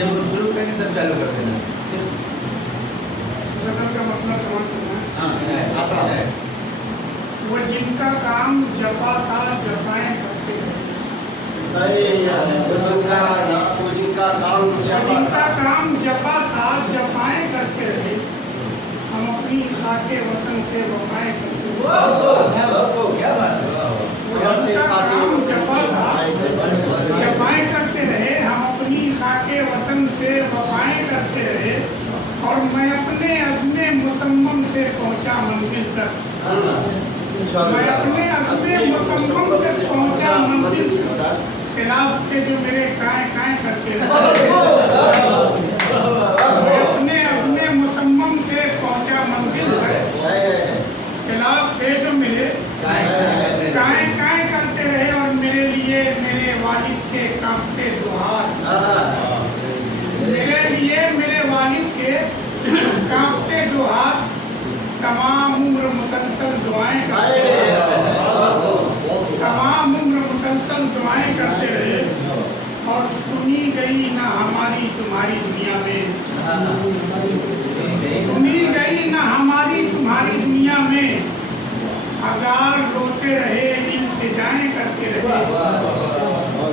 जब शुरू करेंगे तब चालू कर देना। का मतलब समझ आता है। वो जिनका काम जफा था जफाएं करते रहे। जिनका काम जफा था जफाएं करते रहे, हम अपनी खाके वतन से वफाएं करते रहे। क्या बात है। जिनका काम जफा था जफाएं करते रहे, हम अपनी खाके वतन से वफाएं करते रहे, और मैं अपने अज़्मे मुसम्मम से पहुंचा मंजिल तक। मैं अपने अज़्मे मुसम्मम से पहुंचा मंजिल तक। खिलाफ के जो मेरे काए काए करते रहे, मैं अपने अज़्मे मुसम्मम से पहुंचा मंजिल तक। खिलाफ के जो मेरे काए काए करते रहे, और मेरे लिए मेरे वालिद के कांपते दुहार, मेरे लिए मेरे वालिद के कांपते दुहार, तमाम उम्र मुसलसल दुआएं करते रहे, तमाम उम्र मुसलसल दुआएं करते रहे। और सुनी गई ना हमारी तुम्हारी दुनिया में, सुनी गई ना हमारी तुम्हारी दुनिया में, हजार रोते रहे इल्तिजाएं करते रहे,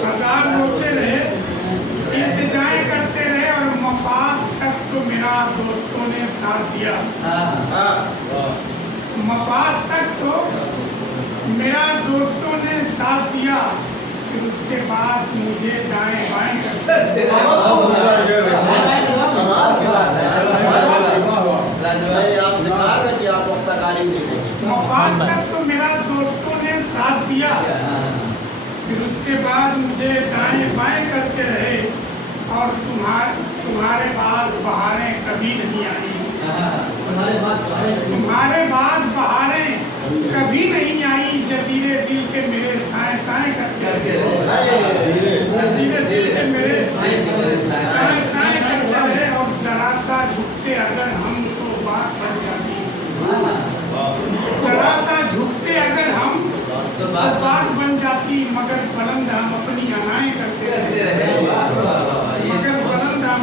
हजार रोते रहे इल्तिजाएं करते रहे, और मफाद तक तो मेरा दोस्तों ने साथ दिया, मफाद तक तो मेरा दोस्तों ने साथ दिया। फिर उसके बाद मुझे दाएं बाएं करते मफाद तक तो मेरा दोस्तों ने साथ दिया, फिर उसके बाद मुझे दाएं बाएं करते रहे, और तुम्हारे बाद बहारें कभी नहीं आई, तुम्हारे बाद बहारें कभी नहीं आई। जजीरे दिल के मेरे साए साए करते रहे, जजीरे दिल के मेरे साए साए करते रहे, और जरा सा झुकते अगर हम तो बात बन जाती, जरा सा झुकते अगर हम तो बात बन जाती। मगर बुलंद हम अपनी अनाएं करते रहे, मगर बुलंद हम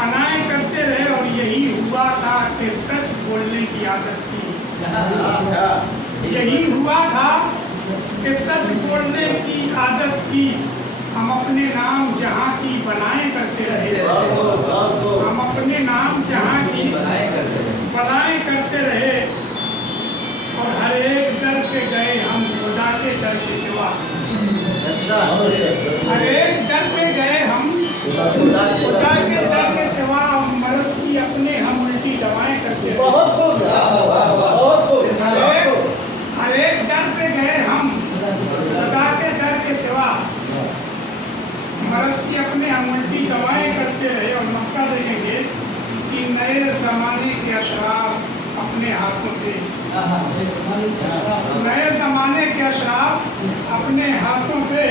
अनाएं करते रहे, और यही हुआ था कि सच बोलने की आदत थी, यही हुआ था कि सच बोलने की आदत थी। हम अपने नाम जहाँ की बनाए करते रहे, हम अपने नाम जहाँ की बनाए करते रहे, और हर एक दर पे गए हम खुदा के दर के सिवा, हर एक दर पे गए हम खुदा के दर के सिवा, मर्ज की अपने हम उल्टी दवाएं करते रहे। हर एक दर पे गए हम खुदा के दर के सिवा, मर्ज की अपने हम उल्टी दवाएं करते रहे। और मक्का देखेंगे कि नए जमाने के अशराफ अपने हाथों से, नए जमाने के अशराफ अपने हाथों से